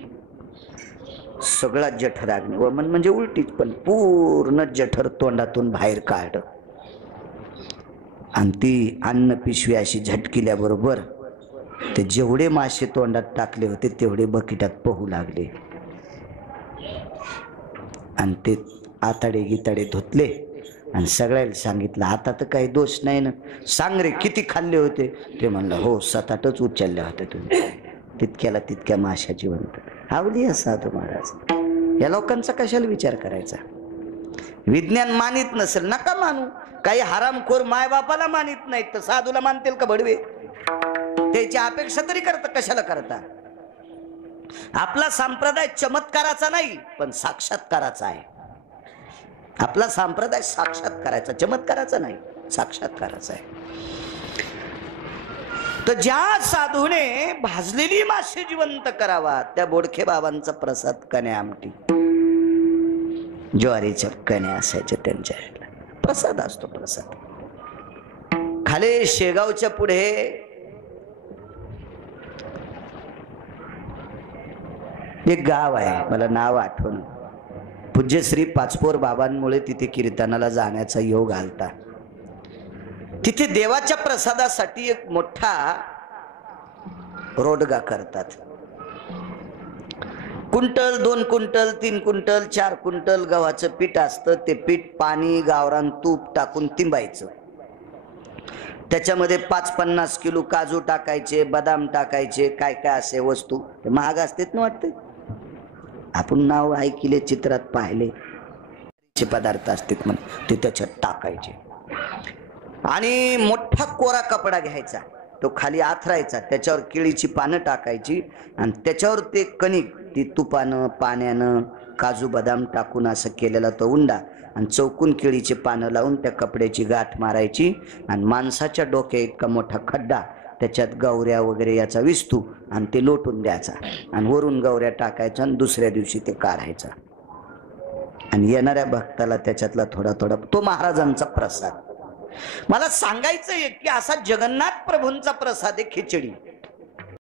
सगळा जठर अग्नी. वमन म्हणजे उलटीच, पण पूर्ण जठर तोंडातून बाहेर काढलं आणि ती अन्न पिशवी अशी झटकिल्याबरोबर ते जेवढे मासे तोंडात टाकले होते तेवढे बकेटात पोहू लागले आणि ते आताडे गिताडे धुतले आणि सगळ्याला सांगितलं आता तर काही दोष नाही ना, सांग रे किती खाल्ले होते? ते म्हणलं हो 7-8च उचलल्या होत्या तुम्ही, तितक्याला तितक्या माशा जिवंत. आवली असा तो महाराज. या लोकांचा कशाला विचार करायचा? विज्ञान मानित नसेल नका मानू. काही हरामखोर मायबापाला मानित नाहीत तर साधूला मानतील का भडवे? त्याची अपेक्षा तरी करता कशाला करता? आपला संप्रदाय चमत्काराचा नाही पण साक्षात्काराचा आहे. आपला संप्रदाय साक्षात्काराचा, चमत्काराचा नाही, साक्षात्काराचा आहे. तर ज्या साधूने भाजलेली मासे जिवंत करावा त्या बोडखे बाबांचा प्रसाद कण्या आमटी, ज्वारीच्या कण्या असायच्या त्यांच्या प्रसाद असतो. प्रसाद खाली शेगावच्या पुढे एक गाव आहे, मला नाव आठवण. पूज्य श्री पाचपोर बाबांमुळे तिथे कीर्तनाला जाण्याचा योग आलता. तिथे देवाच्या प्रसादासाठी एक मोठा रोडगा करतात. कुंटल, 2 कुंटल, 3 कुंटल, 4 कुंटल गव्हाचं पीठ असतं. ते पीठ पाणी, गावरान तूप टाकून तिंबायचं. त्याच्यामध्ये 5-50 किलो काजू टाकायचे, बदाम टाकायचे, काय काय असे वस्तू. ते महाग असतेत ना वाटते, आपण नाव ऐकले, चित्रात पाहिले पदार्थ असतात म्हणून ते त्याच्यात टाकायचे. आणि मोठा कोरा कपडा घ्यायचा, तो खाली आथरायचा, त्याच्यावर केळीची पानं टाकायची आणि त्याच्यावर ते कणिक, ती तुपानं पाण्यानं काजू बदाम टाकून असं केलेला तो उंडा आणि चौकून केळीची पानं लावून त्या कपड्याची गाठ मारायची आणि माणसाच्या डोक्या इतका मोठा खड्डा, त्याच्यात गौऱ्या वगैरे याचा विस्तू आणि ते लोटून द्यायचा आणि वरून गौऱ्या टाकायचा आणि दुसऱ्या दिवशी ते काढायचा आणि येणाऱ्या भक्ताला त्याच्यातला थोडा थोडा, तो महाराजांचा प्रसाद. मला सांगायचं आहे की असा जगन्नाथ प्रभूंचा प्रसाद आहे खिचडी.